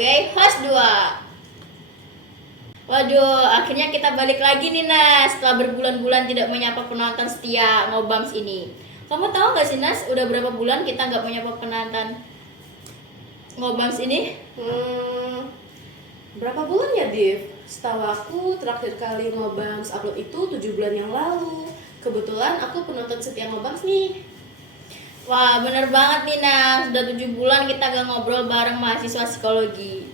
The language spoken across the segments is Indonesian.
sebagai host 2. Waduh, akhirnya kita balik lagi nih Nas, setelah berbulan-bulan tidak menyapa penonton setia Ngobams ini. Kamu tahu gak sih Nas, udah berapa bulan kita gak menyapa penonton Ngobams ini? Berapa bulan ya, Div? Setahu aku terakhir kali Ngobams upload itu 7 bulan yang lalu. Kebetulan aku penonton setia Ngobams nih. Wah, bener banget nih Nas, udah 7 bulan kita gak ngobrol bareng mahasiswa psikologi.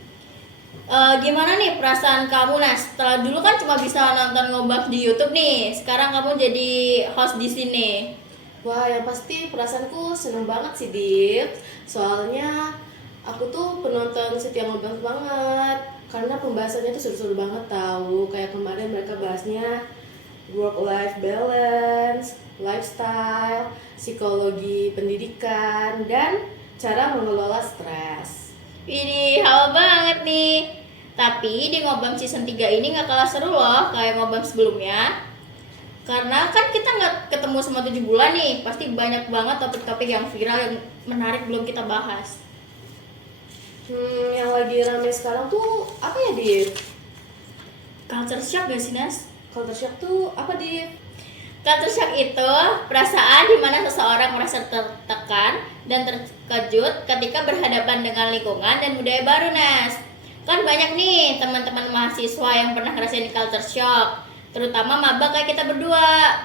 Gimana nih perasaan kamu Nas? Setelah dulu kan cuma bisa nonton Ngobams di YouTube nih, sekarang kamu jadi host di sini. Wah, yang pasti perasaanku seneng banget sih, Div. Soalnya aku tuh penonton setia Ngobams banget. Karena pembahasannya tuh seru-seru banget tahu. Kayak kemarin mereka bahasnya work-life balance, lifestyle, psikologi pendidikan, dan cara mengelola stres. Ini hawa banget nih. Tapi di Ngobams season 3 ini gak kalah seru loh kayak Ngobams sebelumnya. Karena kan kita gak ketemu sama 7 bulan nih, pasti banyak banget topik-topik yang viral yang menarik belum kita bahas. Yang lagi rame sekarang tuh apa ya, Div? Culture shock gak sih Nas? Culture shock tuh apa, Div? Culture shock itu perasaan di mana seseorang merasa tertekan dan terkejut ketika berhadapan dengan lingkungan dan budaya baru Nas. Kan banyak nih teman-teman mahasiswa yang pernah ngerasain culture shock, terutama maba kayak kita berdua.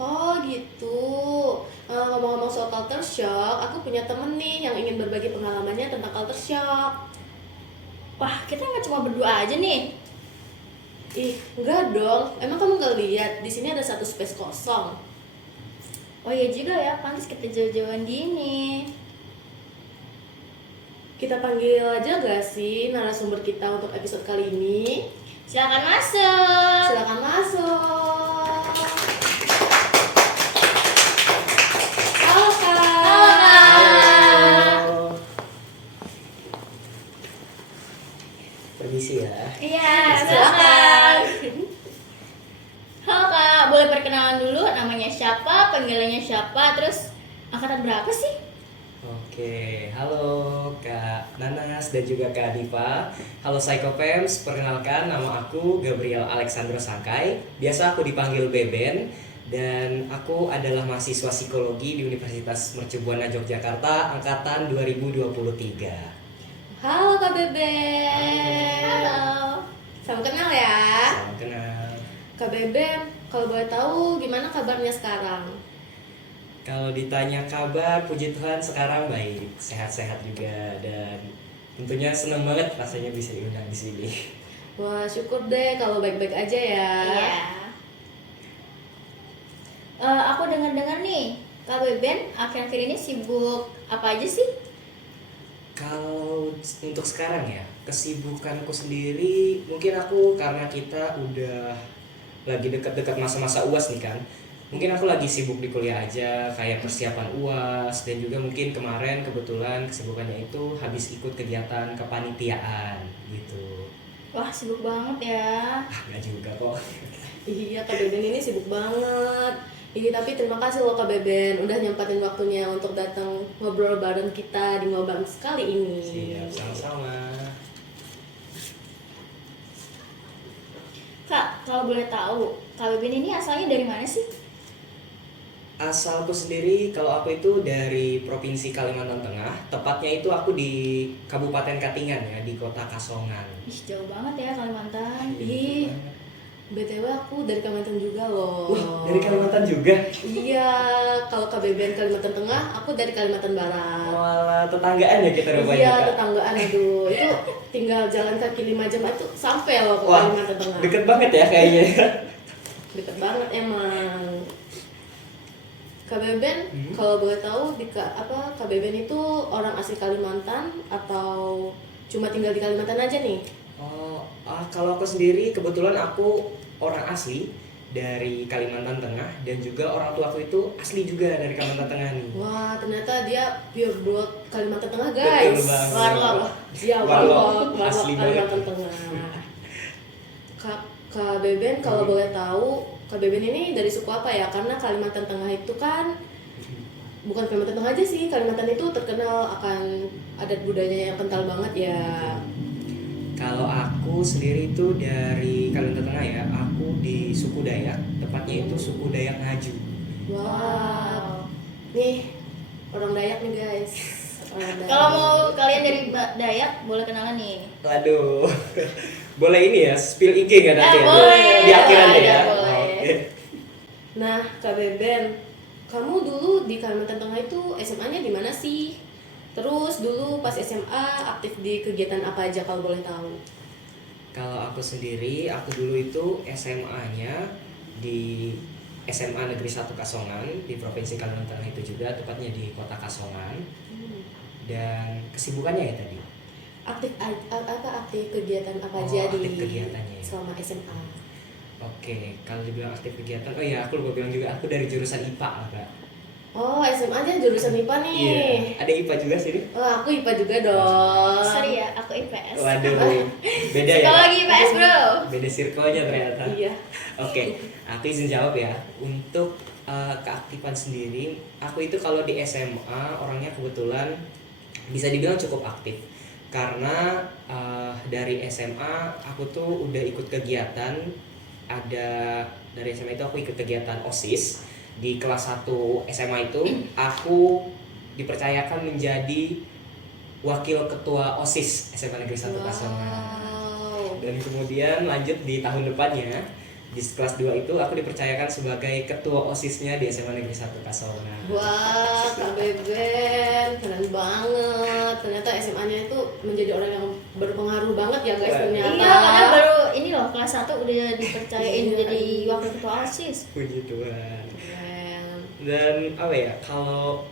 Oh gitu. Ngomong-ngomong soal culture shock, aku punya temen nih yang ingin berbagi pengalamannya tentang culture shock. Wah, kita nggak cuma berdua aja nih. Ih, enggak dong. Emang kamu nggak lihat di sini ada satu space kosong? Oh iya juga ya, pantas kita jauh-jauhan gini. Kita panggil aja gak sih narasumber kita untuk episode kali ini? Silakan masuk. Silakan masuk. Halo Kak. Halo, Kak. Permisi ya. Iya, Silakan. Halo Kak, boleh perkenalan dulu namanya siapa, panggilannya siapa, terus angkatan berapa sih? Oke, halo Kak Nanas dan juga Kak Diva. Halo Psychopems, perkenalkan nama aku Gabriel Alexandro Sangkai. Biasa aku dipanggil Beben dan aku adalah mahasiswa psikologi di Universitas Mercubuana Yogyakarta angkatan 2023. Halo Kak Beben. Halo. Salam kenal ya. Salam kenal. Kak Beben, kalau boleh tahu gimana kabarnya sekarang? Kalau ditanya kabar, puji Tuhan sekarang baik, sehat-sehat juga dan tentunya senang banget rasanya bisa diundang di sini. Wah, syukur deh kalau baik-baik aja ya. Iya. Aku dengar-dengar nih, Kak Beben akhir-akhir ini sibuk apa aja sih? Kalau untuk sekarang ya, kesibukanku sendiri mungkin aku karena kita udah lagi dekat-dekat masa-masa UAS nih kan. Mungkin aku lagi sibuk di kuliah aja, kayak persiapan UAS dan juga mungkin kemarin kebetulan kesibukannya itu habis ikut kegiatan kepanitiaan gitu. Wah, sibuk banget ya. Enggak juga kok. Iya, Kak Beben ini sibuk banget. Iya, tapi terima kasih loh Kak Beben udah nyempatin waktunya untuk datang ngobrol bareng kita di Ngobams kali ini. Siap, sama-sama. Kak, kalau boleh tahu, Kak Beben ini asalnya dari mana sih? Asalku sendiri, kalau aku itu dari Provinsi Kalimantan Tengah, tepatnya itu aku di Kabupaten Katingan ya, di Kota Kasongan. Ih, jauh banget ya Kalimantan. Ih, BTW aku dari Kalimantan juga loh. Wah, dari Kalimantan juga? Iya, kalau Kak Beben Kalimantan Tengah, aku dari Kalimantan Barat. Malah tetanggaan ya kita rupanya, Iya, Kak? tetanggaan aduh. Itu tinggal jalan kaki 5 jam itu sampai loh ke Wah, Kalimantan Tengah. deket banget ya kayaknya. Deket banget emang. Kak Beben, Hmm? kalau boleh tahu Kak Beben itu orang asli Kalimantan atau cuma tinggal di Kalimantan aja nih? Kalau aku sendiri kebetulan aku orang asli dari Kalimantan Tengah dan juga orang tua aku itu asli juga dari Kalimantan Tengah nih. Wah, ternyata dia pure blood Kalimantan Tengah, Betul guys. banget. Warlock. Iya, Warlock. warlock Asli banget. Kalimantan Tengah. Kak Beben, kalau boleh tahu, Kak Beben ini dari suku apa ya? Karena Kalimantan Tengah itu kan bukan Kalimantan Tengah aja sih, Kalimantan itu terkenal akan adat budayanya yang kental banget ya. Kalau aku sendiri itu dari Kalimantan Tengah ya, aku di suku Dayak, tepatnya itu suku Dayak Ngaju. Wow. Nih, orang Dayak nih guys. Orang Dayak. Kalau mau kalian dari Dayak boleh kenalan nih. Waduh, boleh ini ya, spill IG nggak nanti ya? Boleh. Di akhiran Ada, ya? boleh. Oke. Nah, Kak Beben, kamu dulu di Kalimantan Tengah itu SMA-nya di mana sih? Terus dulu pas SMA aktif di kegiatan apa aja kalau boleh tahu? Kalau aku sendiri, aku dulu itu SMA-nya di SMA Negeri 1 Kasongan di Provinsi Kalimantan Tengah itu juga, tepatnya di Kota Kasongan. Dan kesibukannya ya tadi. Aktif kegiatan apa Oh, aja aktif di kegiatannya ya. selama SMA? Oke, kalau dibilang aktif kegiatan, oh ya aku lupa bilang juga aku dari jurusan IPA lah Kak. Oh, SMA aja jurusan IPA nih. Iya, ada IPA juga sini. Oh, aku IPA juga dong. Sorry ya, aku IPS. Waduh, beda ya. Psikologi IPS bro. Beda circle-nya ternyata. Iya. Oke, aku izin jawab ya. Untuk keaktifan sendiri, aku itu kalau di SMA orangnya kebetulan bisa dibilang cukup aktif. Karena dari SMA aku tuh udah ikut kegiatan, ada dari SMA itu aku ikut kegiatan OSIS. Di kelas 1 SMA itu aku dipercayakan menjadi wakil ketua OSIS SMA Negeri 1 Kasongan. Wow. Dan kemudian lanjut di tahun depannya di kelas 2 itu aku dipercayakan sebagai ketua OSISnya di SMA Negeri 1 Kasongan. Wah, Kak Beben, keren banget. Ternyata SMA-nya itu menjadi orang yang berpengaruh banget ya guys ternyata. Iya, karena baru ini loh kelas 1 udah dipercayain Iya. jadi wakil ketua OSIS. Puji Tuhan. Keren. Dan apa ya, kalau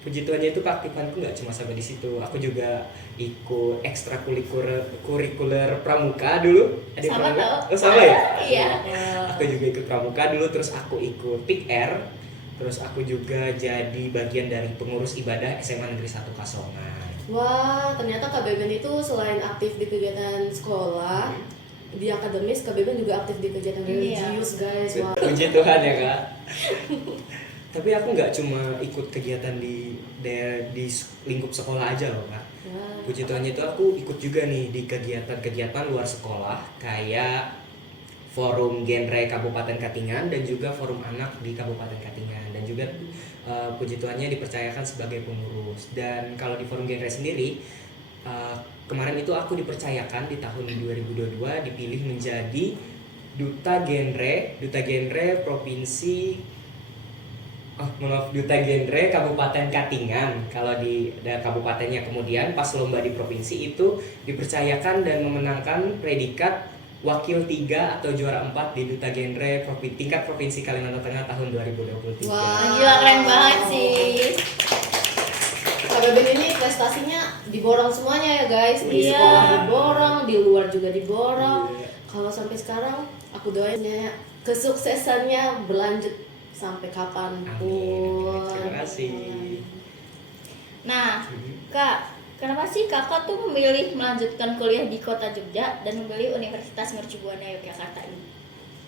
puji Tuhannya itu keaktifanku nggak cuma sampai di situ. Aku juga ikut ekstrakurikuler pramuka dulu. Ada Sama pramuka? tau. Oh, sama ya? Iya. Aku juga ikut pramuka dulu, terus aku ikut PIKR, terus aku juga jadi bagian dari pengurus ibadah SMA Negeri 1 Kasongan. Wah, ternyata Kak Beben itu selain aktif di kegiatan sekolah, di akademis Kak Beben juga aktif di kegiatan Iya. religius guys. Wah. Puji Tuhan ya Kak. Tapi aku nggak cuma ikut kegiatan di lingkup sekolah aja loh Kak. Wah. Puji Tuhannya itu aku ikut juga nih di kegiatan-kegiatan luar sekolah kayak forum genre Kabupaten Katingan dan juga forum anak di Kabupaten Katingan, dan juga puji Tuhannya dipercayakan sebagai pengurus. Dan kalau di forum genre sendiri kemarin itu aku dipercayakan di tahun 2022 dipilih menjadi duta genre provinsi duta genre Kabupaten Katingan. Kalau di kabupatennya, kemudian pas lomba di provinsi itu dipercayakan dan memenangkan predikat wakil 3 atau juara 4 di duta genre tingkat provinsi Kalimantan Tengah tahun 2023. Wah. Gila keren banget sih. Kak Beben ini prestasinya diborong semuanya ya guys. Di Iya. sekolah diborong, di luar juga diborong. Iya. Kalau sampai sekarang aku doain ya kesuksesannya berlanjut sampai kapanpun. Amin. Terima kasih. Nah, Kak, kenapa sih kakak tuh memilih melanjutkan kuliah di kota Jogja dan memilih Universitas Mercubuana Yogyakarta ini?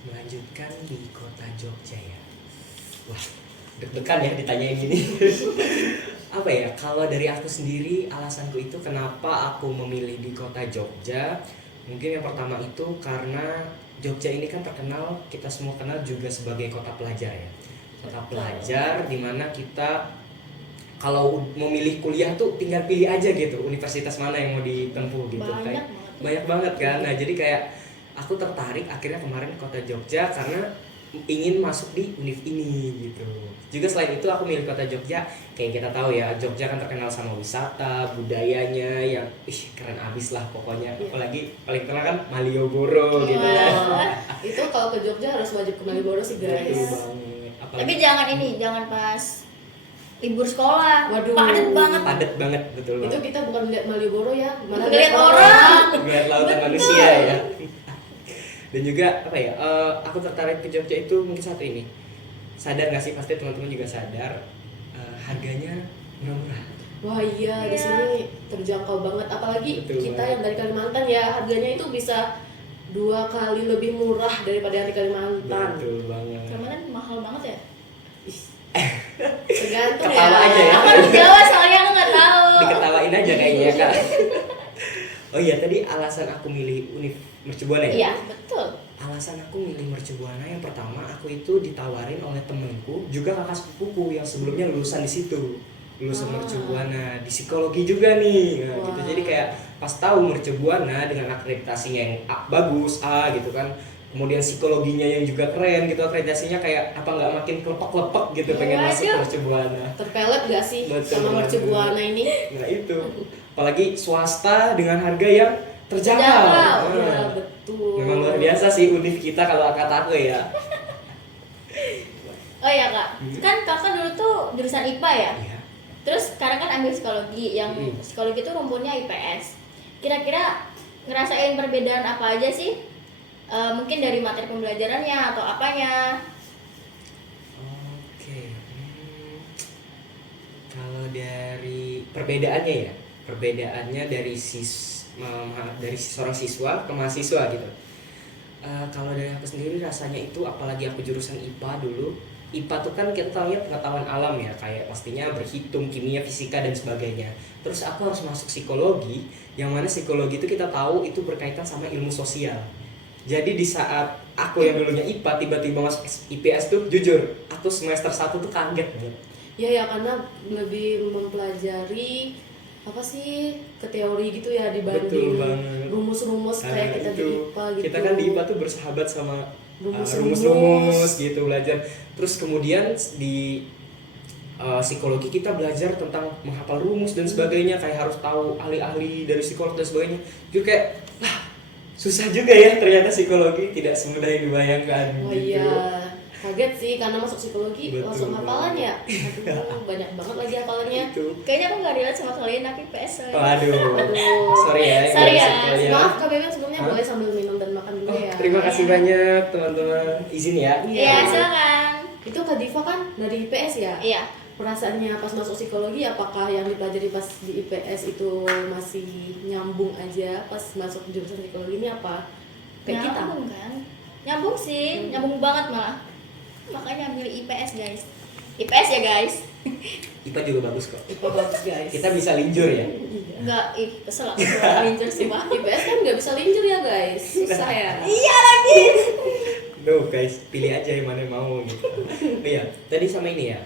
Melanjutkan di kota Jogja ya. Wah, deg-degan ya ditanyain gini. Apa ya, kalau dari aku sendiri alasanku itu kenapa aku memilih di kota Jogja, mungkin yang pertama itu karena Jogja ini kan terkenal, kita semua kenal juga sebagai kota pelajar ya. Kota pelajar dimana kita kalau mau milih kuliah tuh tinggal pilih aja gitu universitas mana yang mau ditempuh gitu. Banyak banget kan. Nah jadi kayak aku tertarik akhirnya kemarin ke kota Jogja karena ingin masuk di univ ini gitu. Juga selain itu aku milih kota Jogja, kayak kita tahu ya Jogja kan terkenal sama wisata, budayanya yang keren abis lah pokoknya. Apalagi paling terkenal kan Malioboro gitu kan. Itu kalau ke Jogja harus wajib ke Malioboro sih guys. Betul banget. Apalagi Tapi jangan pas libur sekolah. Waduh. padat banget, betul Itu banget. kita bukan lihat Malioboro ya, malah Ngeliat orang. Ngeliat lautan manusia ya. Dan juga apa ya, aku tertarik ke Jogja itu mungkin satu ini, sadar gak sih, pasti teman-teman juga sadar harganya murah-murah. Wah iya, di Iya. sini terjangkau banget. Apalagi Betul kita banget. yang dari Kalimantan ya, harganya itu bisa 2 kali lebih murah daripada yang di Kalimantan. Betul banget. Kemarin mahal banget ya? Ih, tergantung Ketawa ya. aja ya. Aku di Jawa soalnya aku nggak tahu. Diketawain aja kayaknya Kak. Oh iya, tadi alasan aku milih Univ Mercubuana ya? Iya, betul. Alasan aku milih Mercubuana yang pertama, aku itu ditawarin oleh temenku, juga kakak sepupuku yang sebelumnya lulusan di situ. Lulusan Mercubuana di psikologi juga nih. Nah, gitu. Jadi kayak pas tahu Mercubuana dengan akreditasinya yang bagus A gitu kan. Kemudian psikologinya yang juga keren gitu, akreditasinya kayak apa nggak makin kelepek-kelepek gitu, pengen masuk Waduh. Mercubuana. Terpelet gak sih Betul sama banget. Mercubuana ini? Nah itu, apalagi swasta dengan harga yang terjangkau. Terjangkau. Nah, Ya betul. memang luar biasa sih univ kita kalau kata aku ya. Oh iya kak, kan kakak dulu tuh jurusan IPA ya? Iya. Terus sekarang kan ambil psikologi, yang psikologi itu rumputnya IPS. Kira-kira ngerasain perbedaan apa aja sih? Mungkin dari materi pembelajarannya atau apanya? Oke. Kalau dari perbedaannya ya, perbedaannya dari dari seorang siswa ke mahasiswa gitu. Kalau dari aku sendiri rasanya itu, apalagi aku jurusan IPA dulu. IPA tuh kan kita tahunya pengetahuan alam ya, kayak pastinya berhitung, kimia, fisika dan sebagainya. Terus aku harus masuk psikologi, yang mana psikologi itu kita tahu itu berkaitan sama ilmu sosial. Jadi di saat aku yang dulunya IPA tiba-tiba masuk IPS tuh, jujur aku semester 1 tuh kaget banget. Ya karena lebih mempelajari apa sih ke teori gitu ya Betul dibanding banget. rumus-rumus kayak kita di IPA gitu. Kita kan di IPA tuh bersahabat sama Rumus-rumus. rumus-rumus gitu, belajar. Terus kemudian di psikologi kita belajar tentang menghafal rumus dan sebagainya, kayak harus tahu ahli-ahli dari psikolog dan sebagainya. Jadi kayak susah juga ya ternyata psikologi, tidak semudah yang dibayangkan. Oh gitu. iya, kaget sih karena masuk psikologi Betul langsung hafalan banget. ya. Aduh, banyak banget lagi hafalannya. Itu. Kayaknya aku nggak relate sama kalian, tapi PS. Waduh. Aduh. Sorry ya. yang Sorry dari ya. psikologi ya. Maaf Kak Bebek sebelumnya Hah? boleh sambil minum dan makan dulu Oh, ya. terima kasih banyak teman-teman. Izin ya. Iya, silakan. Itu Kak Diva kan dari IPS ya? Iya. Perasaannya pas masuk psikologi, apakah yang dipelajari pas di IPS itu masih nyambung aja pas masuk jurusan psikologi ini apa? Kayak kita? Nyambung kan? Nyambung sih, nyambung banget malah. Makanya ambil IPS guys. IPS ya guys. IPA juga bagus kok. IPA bagus guys. Kita bisa linjur ya. Enggak, kesel aku soal linjur sih mah. IPS kan nggak bisa linjur ya guys, susah ya. Iya lagi. No guys, pilih aja yang mana yang mau gitu. Iya, tadi sama ini ya.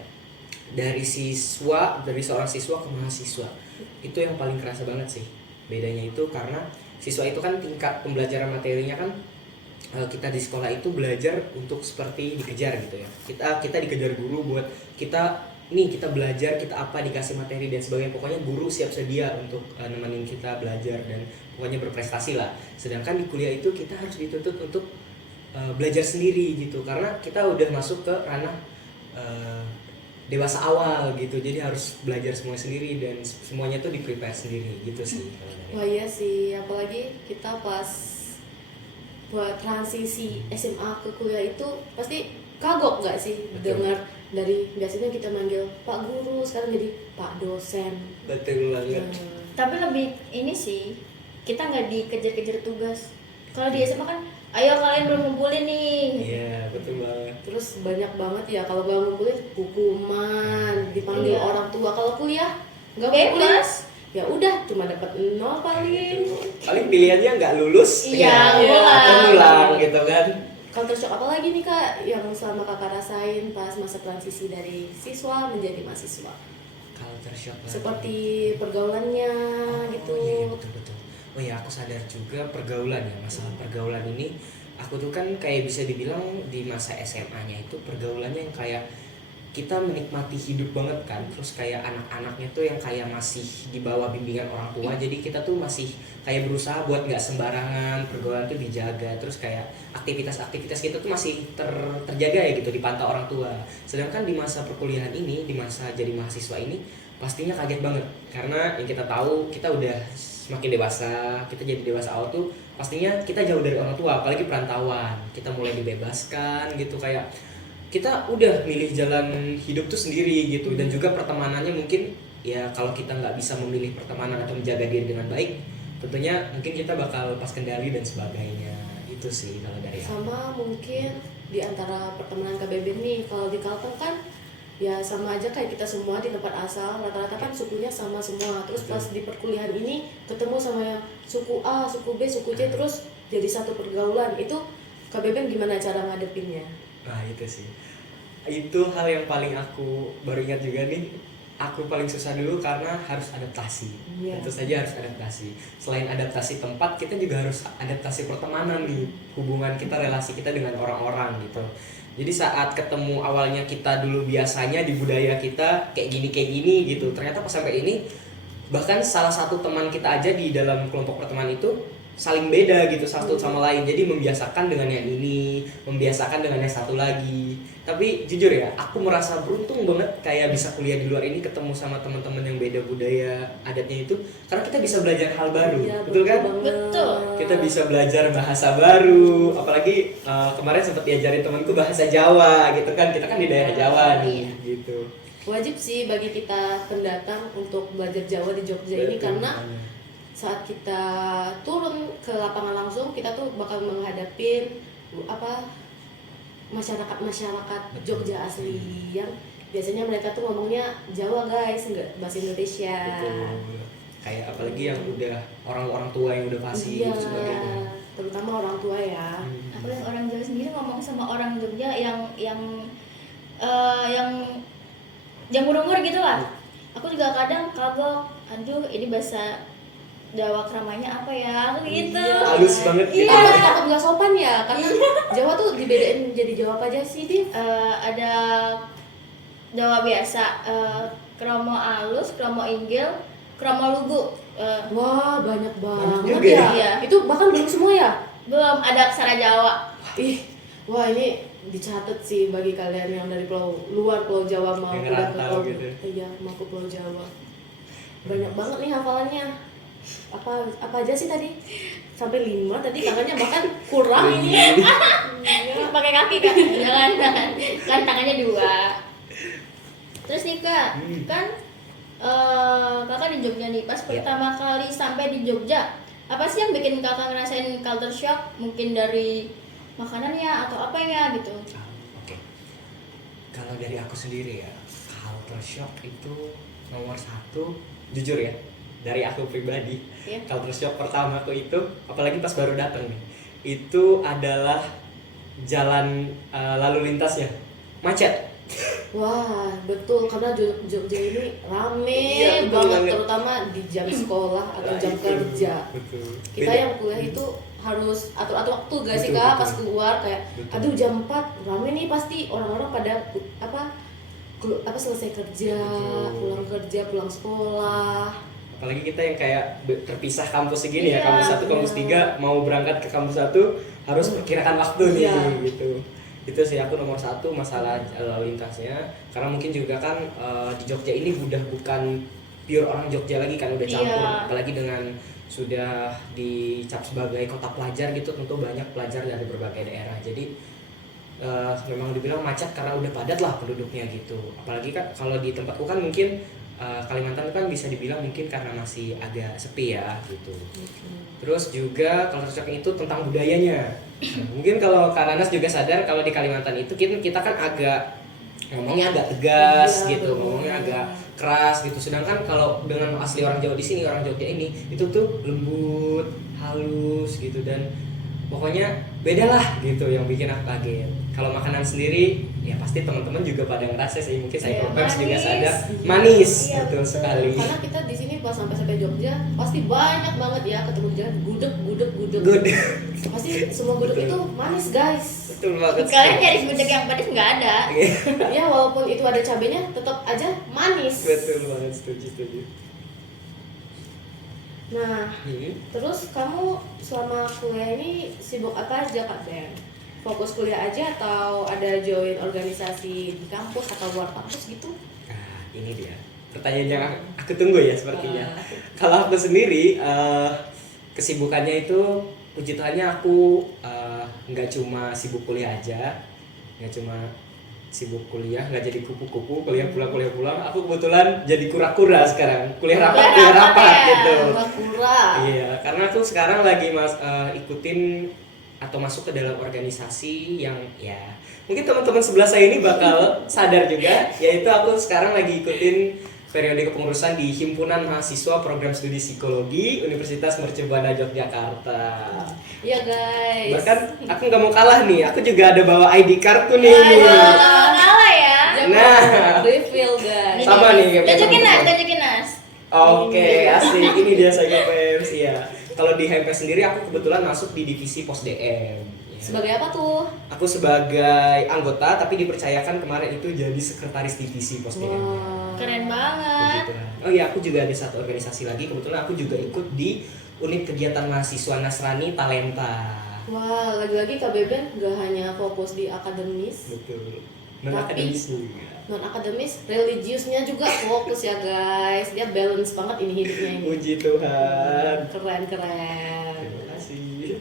Dari seorang siswa ke mahasiswa. Itu yang paling kerasa banget sih. Bedanya itu karena siswa itu kan tingkat pembelajaran materinya kan, kita di sekolah itu belajar untuk seperti dikejar gitu ya. Kita dikejar guru buat kita belajar, kita apa dikasih materi dan sebagainya. Pokoknya guru siap sedia untuk nemenin kita belajar dan pokoknya berprestasi lah. Sedangkan di kuliah itu kita harus dituntut untuk belajar sendiri gitu, karena kita udah masuk ke ranah dewasa awal gitu. Jadi harus belajar semua sendiri dan semuanya tuh di-prepare sendiri gitu sih kalau dari Wah iya sih, apalagi kita pas buat transisi SMA ke kuliah itu pasti kagok nggak sih? Betul. Dengar dari biasanya kita manggil Pak Guru, sekarang jadi Pak Dosen. Betul banget. Tapi lebih ini sih, kita nggak dikejar-kejar tugas. Kalau di SMA kan, ayo kalian belum ngumpulin nih. Iya, betul banget. Terus banyak banget ya kalau nggak ngumpulin hukuman, dipanggil Iya. orang tua. Kalau kuliah nggak ngumpulin, Bebas. ya udah cuma dapat 0 paling. Paling pilihannya nggak lulus, Iya, ya, ngulang. atau ngulang gitu kan. Culture shock apa lagi nih Kak yang selama Kakak rasain pas masa transisi dari siswa menjadi mahasiswa? Culture shock lagi. Seperti pergaulannya gitu. Oh iya, betul betul. Oh ya, aku sadar juga pergaulan ya, masalah pergaulan ini. Aku tuh kan kayak bisa dibilang di masa SMA-nya itu pergaulannya yang kayak kita menikmati hidup banget kan. Terus kayak anak-anaknya tuh yang kayak masih di bawah bimbingan orang tua. Jadi kita tuh masih kayak berusaha buat nggak sembarangan, pergaulan tuh dijaga. Terus kayak aktivitas-aktivitas kita tuh masih terjaga ya gitu, dipantau orang tua. Sedangkan di masa perkuliahan ini, di masa jadi mahasiswa ini, pastinya kaget banget. Karena yang kita tahu, kita udah semakin dewasa, kita jadi dewasa awal tuh pastinya kita jauh dari orang tua, apalagi perantauan. Kita mulai dibebaskan gitu, kayak kita udah milih jalan hidup tuh sendiri gitu. Dan juga pertemanannya mungkin ya, kalau kita nggak bisa memilih pertemanan atau menjaga diri dengan baik, tentunya mungkin kita bakal lepas kendali dan sebagainya. Itu sih kalau dari aku. Sama mungkin di antara pertemanan KBB nih, kalau di Kalteng kan ya sama aja kayak kita semua di tempat asal, rata-rata kan sukunya sama semua. Terus pas di perkuliahan ini ketemu sama yang suku A, suku B, suku C, terus jadi satu pergaulan. Itu Kak Beben gimana cara ngadepinnya? Nah itu sih, itu hal yang paling aku baru ingat juga nih. Aku paling susah dulu karena harus adaptasi. Iya. Tentu saja harus adaptasi. Selain adaptasi tempat, kita juga harus adaptasi pertemanan nih, hubungan kita, relasi kita dengan orang-orang gitu. Jadi saat ketemu awalnya kita dulu biasanya di budaya kita kayak gini gitu. Ternyata pas sampai ini, bahkan salah satu teman kita aja di dalam kelompok pertemanan itu saling beda gitu satu sama lain. Jadi membiasakan dengan yang ini, membiasakan dengan yang satu lagi. Tapi jujur ya, aku merasa beruntung banget kayak bisa kuliah di luar ini, ketemu sama teman-teman yang beda budaya adatnya itu, karena kita bisa belajar hal baru. Iya, betul kan? banget. Betul. Kita bisa belajar bahasa baru, apalagi kemarin sempat diajarin temanku bahasa Jawa gitu kan. Kita kan di daerah Jawa nih gitu. Wajib sih bagi kita pendatang untuk belajar Jawa di Jogja ini, karena saat kita turun ke lapangan langsung, kita tuh bakal menghadapin masyarakat Jogja asli yang biasanya mereka tuh ngomongnya Jawa guys, nggak bahasa Indonesia. Betul. Kayak apalagi yang udah orang-orang tua yang udah fasih Iya, gitu sebagainya. terutama orang tua ya. Apalagi orang Jawa sendiri ngomong sama orang Jogja yang jamur-umur gitu lah. Aku juga kadang kagok, aduh ini bahasa Jawa keramanya apa ya, gitu. Iya. Halus banget gitu. Iya, takut nggak sopan ya, karena Jawa tuh dibedain jadi Jawa apa aja sih, Div? Ada Jawa biasa, kromo alus, kromo inggil, kromo lugu. Wah, banyak banget juga ya. ya? Itu bahkan belum semua ya? Belum ada aksara Jawa. Ih, wah ini dicatat sih bagi kalian yang dari luar Pulau Jawa mau Yang pindah ke ngerantau Pulau, gitu. iya, mau ke Pulau Jawa. Banyak banget nih hafalannya. Apa aja sih tadi? Sampai 5 tadi, tangannya bahkan kurang ini. Iya. Pakai kaki kan? Jangan, kan tangannya 2. Terus nih Kak, kan kakak di Jogja nih, pas pertama kali sampai di Jogja, apa sih yang bikin kakak ngerasain culture shock? Mungkin dari makanannya atau apanya gitu? Oke. Kalau dari aku sendiri ya, culture shock itu nomor 1, jujur ya, dari aku pribadi, culture shock pertama aku itu, apalagi pas baru datang nih, itu adalah jalan lalu lintasnya macet. Wah, betul, karena Jogja ini rame Iya, betul banget, banget. terutama di jam sekolah atau jam Itu, kerja. betul. Kita Beda. yang kuliah itu harus atur-atur waktu gak sih Betul, Kak, betul. pas keluar kayak Betul. aduh jam 4 rame nih, pasti orang-orang pada selesai kerja, Betul. pulang sekolah. Apalagi kita yang kayak terpisah kampus segini ya, Iya, kampus 1, kampus 3, mau berangkat ke kampus 1 harus perkirakan waktu nih Iya. gitu. Itu sih aku nomor 1 masalah lalu lintasnya, karena mungkin juga kan di Jogja ini udah bukan pure orang Jogja lagi kan, udah campur. Iya. Apalagi dengan sudah dicap sebagai kota pelajar gitu, tentu banyak pelajar dari berbagai daerah. Jadi memang dibilang macet karena udah padat lah penduduknya gitu. Apalagi kan kalau di tempatku kan mungkin Kalimantan kan bisa dibilang mungkin karena masih agak sepi ya gitu. Terus juga kalau shock itu tentang budayanya. Mungkin kalau Kak Nanas juga sadar kalau di Kalimantan itu kita kan ngomongnya agak tegas Iya, gitu, betul. ngomongnya agak keras gitu. Sedangkan kalau dengan asli orang Jawa di sini, orang Jogja ini itu tuh lembut, halus gitu, dan pokoknya beda lah gitu yang bikin aku kaget. Kalau makanan sendiri ya pasti teman-teman juga pada ngerasa sih, mungkin saya Iya, juga manis. sadar manis, Iya, betul betul. sekali. Karena kita di sini pas sampai Jogja pasti banyak banget ya ketemu jalan gudeg. Good. Pasti semua gudeg itu manis guys. Betul banget. Kalian cari gudeg yang pedas nggak ada. Ya walaupun itu ada cabenya tetap aja manis. Betul banget, setuju. Nah, terus kamu selama kuliah ini sibuk apa aja Kak Ben? Fokus kuliah aja atau ada join organisasi di kampus atau luar kampus gitu? Nah, ini dia pertanyaan yang aku tunggu ya sepertinya. Kalau aku sendiri kesibukannya itu puji Tuhannya aku nggak cuma sibuk kuliah aja, nggak cuma sibuk kuliah, nggak jadi kupu-kupu, kuliah pulang. Aku kebetulan jadi kura-kura sekarang, kuliah rapat ya. gitu. Kura-kura. Iya, karena aku sekarang lagi ikutin atau masuk ke dalam organisasi yang ya mungkin teman-teman sebelah saya ini bakal sadar juga, yaitu aku sekarang lagi ikutin periode kepengurusan di Himpunan Mahasiswa Program Studi Psikologi Universitas Mercubuana Yogyakarta. Iya guys. Bahkan aku nggak mau kalah nih, aku juga ada bawa ID kartu nih. Kalah ya. Nah, refill guys. sama nih. Tunjukin Nas, teman-teman. tunjukin Nas. Oke, asik. Ini dia saya PMS ya. Kalau di HMP sendiri aku kebetulan masuk di divisi Pos DM. Ya. Sebagai apa tuh? Aku sebagai anggota tapi dipercayakan kemarin itu jadi sekretaris divisi Pos DM. Wah. Keren banget. Begitu. Oh iya, aku juga ada satu organisasi lagi. Kebetulan aku juga ikut di unit kegiatan mahasiswa Nasrani Talenta. Wah, lagi-lagi Kak Beben gak hanya fokus di akademis, Betul. Non Tapi- akademis juga. non akademis, religiusnya juga fokus ya guys. Dia balance banget ini hidupnya ini. Puji Tuhan. Keren keren. Terima kasih.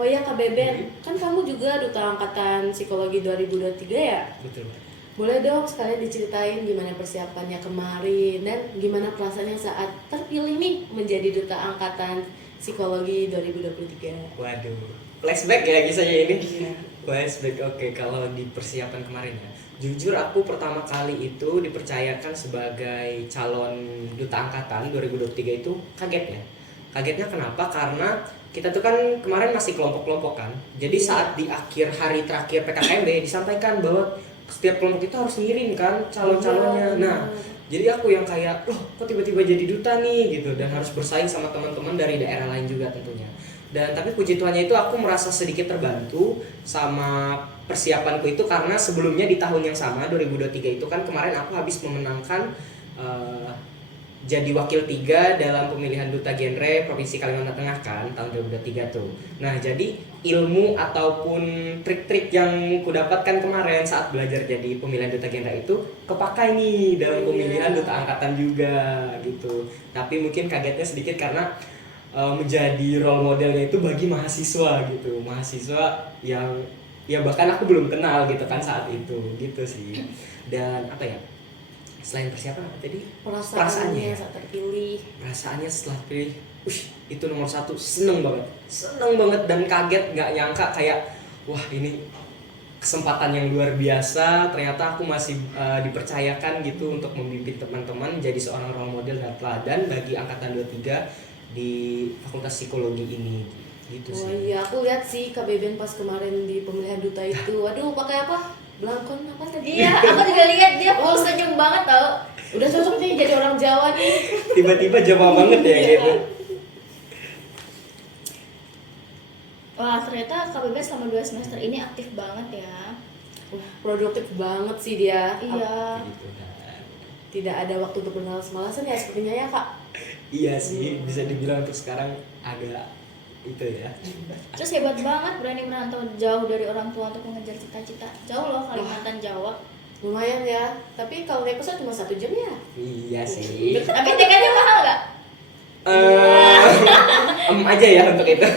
Oh iya Kak Beben, kan kamu juga duta angkatan psikologi 2023 ya? Betul. Boleh dong sekalian diceritain gimana persiapannya kemarin dan gimana perasaannya saat terpilih nih menjadi duta angkatan psikologi 2023. Waduh. Flashback ya kisahnya ini. Iya. Flashback, oke. Kalau di persiapan kemarin ya, jujur aku pertama kali itu dipercayakan sebagai calon duta angkatan 2023 itu kaget ya. Kagetnya kenapa? Karena kita tuh kan kemarin masih kelompok-kelompok kan. Jadi saat di akhir hari terakhir PKKMB disampaikan bahwa setiap kelompok itu harus ngirim kan calon-calonnya. Nah, jadi aku yang kayak, loh kok tiba-tiba jadi duta nih gitu, dan harus bersaing sama teman-teman dari daerah lain juga tentunya. Dan tapi puji Tuhannya itu aku merasa sedikit terbantu sama persiapanku itu, karena sebelumnya di tahun yang sama 2023 itu kan kemarin aku habis memenangkan jadi wakil 3 dalam pemilihan duta genre Provinsi Kalimantan Tengah kan tahun 2023 tuh. Nah, jadi ilmu ataupun trik-trik yang kudapatkan kemarin saat belajar jadi pemilihan duta genre itu kepakai nih dalam pemilihan duta angkatan juga gitu. Tapi mungkin kagetnya sedikit karena menjadi role modelnya itu bagi mahasiswa gitu. Mahasiswa yang ya bahkan aku belum kenal gitu kan saat itu gitu sih. Dan apa ya? Selain persiapan apa tadi? Perasaannya saat terpilih. Perasaannya setelah pilih, itu nomor 1, seneng banget dan kaget, nggak nyangka kayak wah ini kesempatan yang luar biasa, ternyata aku masih dipercayakan gitu untuk memimpin teman-teman jadi seorang role model dan teladan bagi angkatan 23 di Fakultas Psikologi ini gitu Oh sih. iya, aku lihat sih Kak Beben pas kemarin di pemilihan duta itu. Waduh, pakai apa? Belangkon apa tadi? Iya, aku juga lihat dia full senyum banget tau. Udah cocok nih jadi orang Jawa nih. Tiba-tiba Jawa banget ya gitu. Wah, ternyata KBB selama 2 semester ini aktif banget ya. Wah, produktif banget sih dia. Iya. Gitu kan. Tidak ada waktu untuk bermalas-malasan ya sepertinya ya Kak. Iya sih, bisa dibilang untuk sekarang agak itu ya. Terus hebat banget berani merantau jauh dari orang tua untuk mengejar cita-cita. Jauh loh Kalimantan Jawa. Lumayan ya. Tapi kalau naik pesawat cuma 1 jam ya. Iya sih. Tapi tiketnya mahal nggak? Aja ya untuk itu.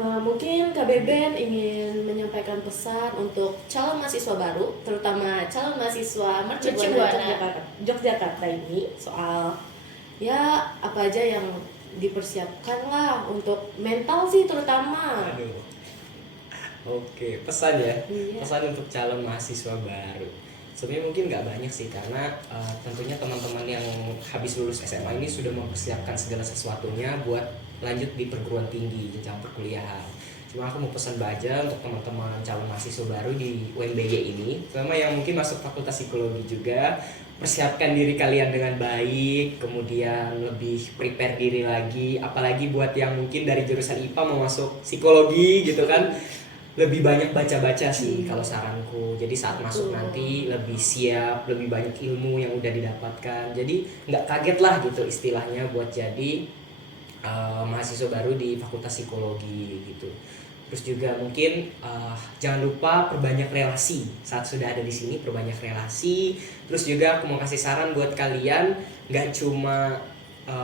Mungkin Kak Beben ingin menyampaikan pesan untuk calon mahasiswa baru, terutama calon mahasiswa Mercubuana Yogyakarta ini soal ya apa aja yang dipersiapkan lah untuk mental sih terutama. Aduh. Oke, pesan ya. Iya. Pesan untuk calon mahasiswa baru. Sebenarnya mungkin nggak banyak sih, karena tentunya teman-teman yang habis lulus SMA ini sudah mempersiapkan segala sesuatunya buat lanjut di perguruan tinggi, jenjang perkuliahan. Cuma aku mau pesan aja untuk teman-teman calon mahasiswa baru di UMBY ini, terutama yang mungkin masuk Fakultas Psikologi juga, persiapkan diri kalian dengan baik, kemudian lebih prepare diri lagi, apalagi buat yang mungkin dari jurusan IPA mau masuk psikologi gitu kan, lebih banyak baca-baca sih kalau saranku. Jadi saat masuk nanti lebih siap, lebih banyak ilmu yang udah didapatkan. Jadi nggak kaget lah gitu istilahnya buat jadi mahasiswa baru di Fakultas Psikologi gitu. Terus juga mungkin jangan lupa perbanyak relasi saat sudah ada di sini, perbanyak relasi. Terus juga aku mau kasih saran buat kalian, nggak cuma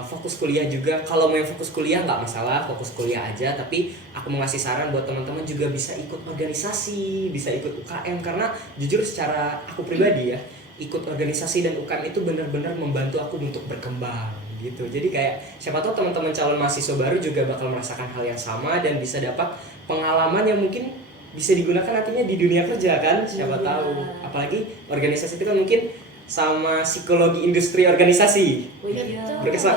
fokus kuliah juga. Kalau mau yang fokus kuliah nggak masalah, fokus kuliah aja. Tapi aku mau ngasih saran buat teman-teman juga bisa ikut organisasi, bisa ikut UKM, karena jujur secara aku pribadi ya, ikut organisasi dan UKM itu benar-benar membantu aku untuk berkembang gitu. Jadi kayak siapa tahu teman-teman calon mahasiswa baru juga bakal merasakan hal yang sama dan bisa dapat pengalaman yang mungkin bisa digunakan nantinya di dunia kerja kan, siapa Iya. tahu. Apalagi organisasi itu kan mungkin sama psikologi industri organisasi Oh iya.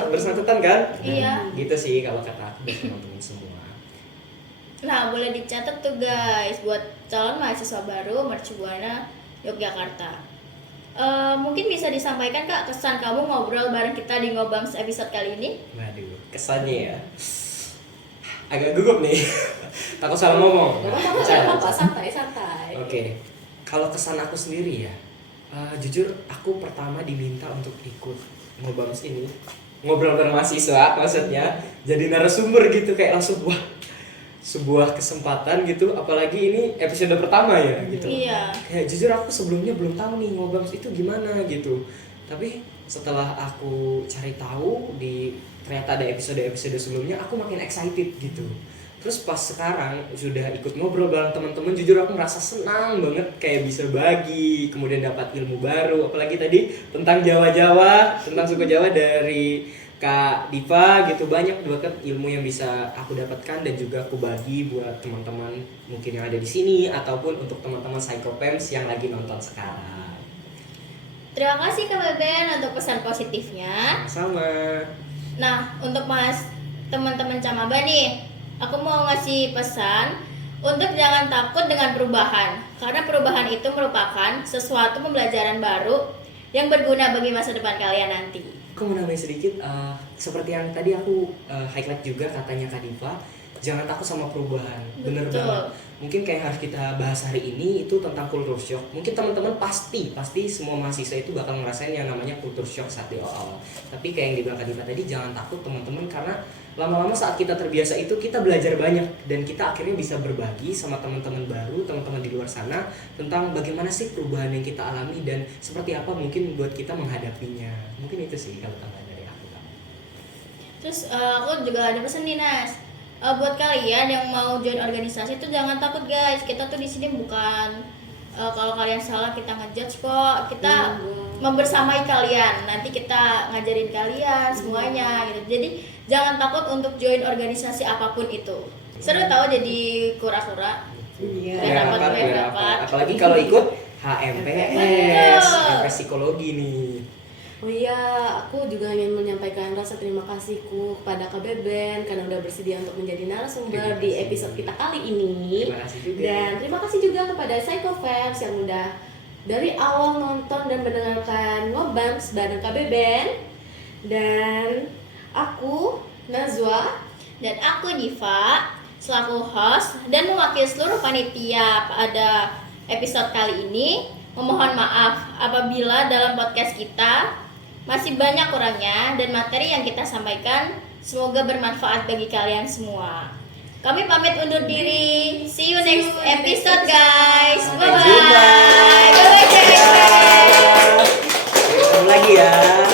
bersangkutan kan. Iya. Gitu sih kalau kata aku buat teman-teman semua. Nah, boleh dicatat tuh guys buat calon mahasiswa baru Mercubuana Yogyakarta. Mungkin bisa disampaikan Kak kesan kamu ngobrol bareng kita di Ngobams episode kali ini? Waduh, kesannya ya agak gugup nih. Takut salah ngomong. Gak apa-apa, santai. Oke, kalau kesan aku sendiri ya, jujur aku pertama diminta untuk ikut Ngobams ini, ngobrol bareng mahasiswa maksudnya, jadi narasumber gitu, kayak langsung wah, sebuah kesempatan gitu, apalagi ini episode pertama ya gitu. Iya. Kayak jujur aku sebelumnya belum tahu nih Ngobams itu gimana gitu, tapi setelah aku cari tahu ternyata ada episode sebelumnya, aku makin excited gitu. Terus pas sekarang sudah ikut ngobrol bareng teman-teman, jujur aku merasa senang banget, kayak bisa bagi, kemudian dapat ilmu baru, apalagi tadi tentang Jawa, tentang suku Jawa dari Kak Diva gitu, banyak banget ilmu yang bisa aku dapatkan dan juga aku bagi buat teman-teman mungkin yang ada di sini ataupun untuk teman-teman Psychopems yang lagi nonton sekarang. Terima kasih Kak Beben untuk pesan positifnya. Sama. Nah, untuk teman-teman Camaba nih, aku mau ngasih pesan untuk jangan takut dengan perubahan, karena perubahan itu merupakan sesuatu pembelajaran baru yang berguna bagi masa depan kalian nanti. Aku mau nambahin sedikit, seperti yang tadi aku highlight juga katanya Kak Diva, jangan takut sama perubahan. Bener Betul. banget. Mungkin kayak harus kita bahas hari ini itu tentang culture shock. Mungkin teman-teman pasti semua mahasiswa itu bakal ngerasain yang namanya culture shock saat di awal. Tapi kayak yang dibilang Kak Diva tadi, jangan takut teman-teman, karena lama-lama saat kita terbiasa itu kita belajar banyak dan kita akhirnya bisa berbagi sama teman-teman baru, teman-teman di luar sana tentang bagaimana sih perubahan yang kita alami dan seperti apa mungkin buat kita menghadapinya. Mungkin itu sih kalau tambahan dari aku. Terus aku juga ada pesan nih Nas. Buat kalian yang mau join organisasi itu jangan takut guys. Kita tuh di sini bukan kalau kalian salah kita ngejudge kok. Kita membersamai kalian. Nanti kita ngajarin kalian semuanya gitu. Jadi jangan takut untuk join organisasi apapun itu. Seru tahu jadi kura-kura. Iya. Biar dapat. Apalagi kalau ikut HMPS, Betul. psikologi nih. Oh iya, aku juga ingin menyampaikan rasa terima kasihku kepada Kak Beben karena udah bersedia untuk menjadi narasumber Terima di kasih. episode kita kali ini. Terima kasih juga. Dan terima kasih juga kepada Psychopems yang udah dari awal nonton dan mendengarkan Ngobams bareng Kak Beben. Dan aku, Nazwa, Dan aku Diva selaku host dan mewakili seluruh panitia pada episode kali ini memohon maaf apabila dalam podcast kita masih banyak kurangnya dan materi yang kita sampaikan semoga bermanfaat bagi kalian semua. Kami pamit undur diri. See you next episode guys. Bye Sampai jumpa. bye. Bye bye. Ketemu lagi ya.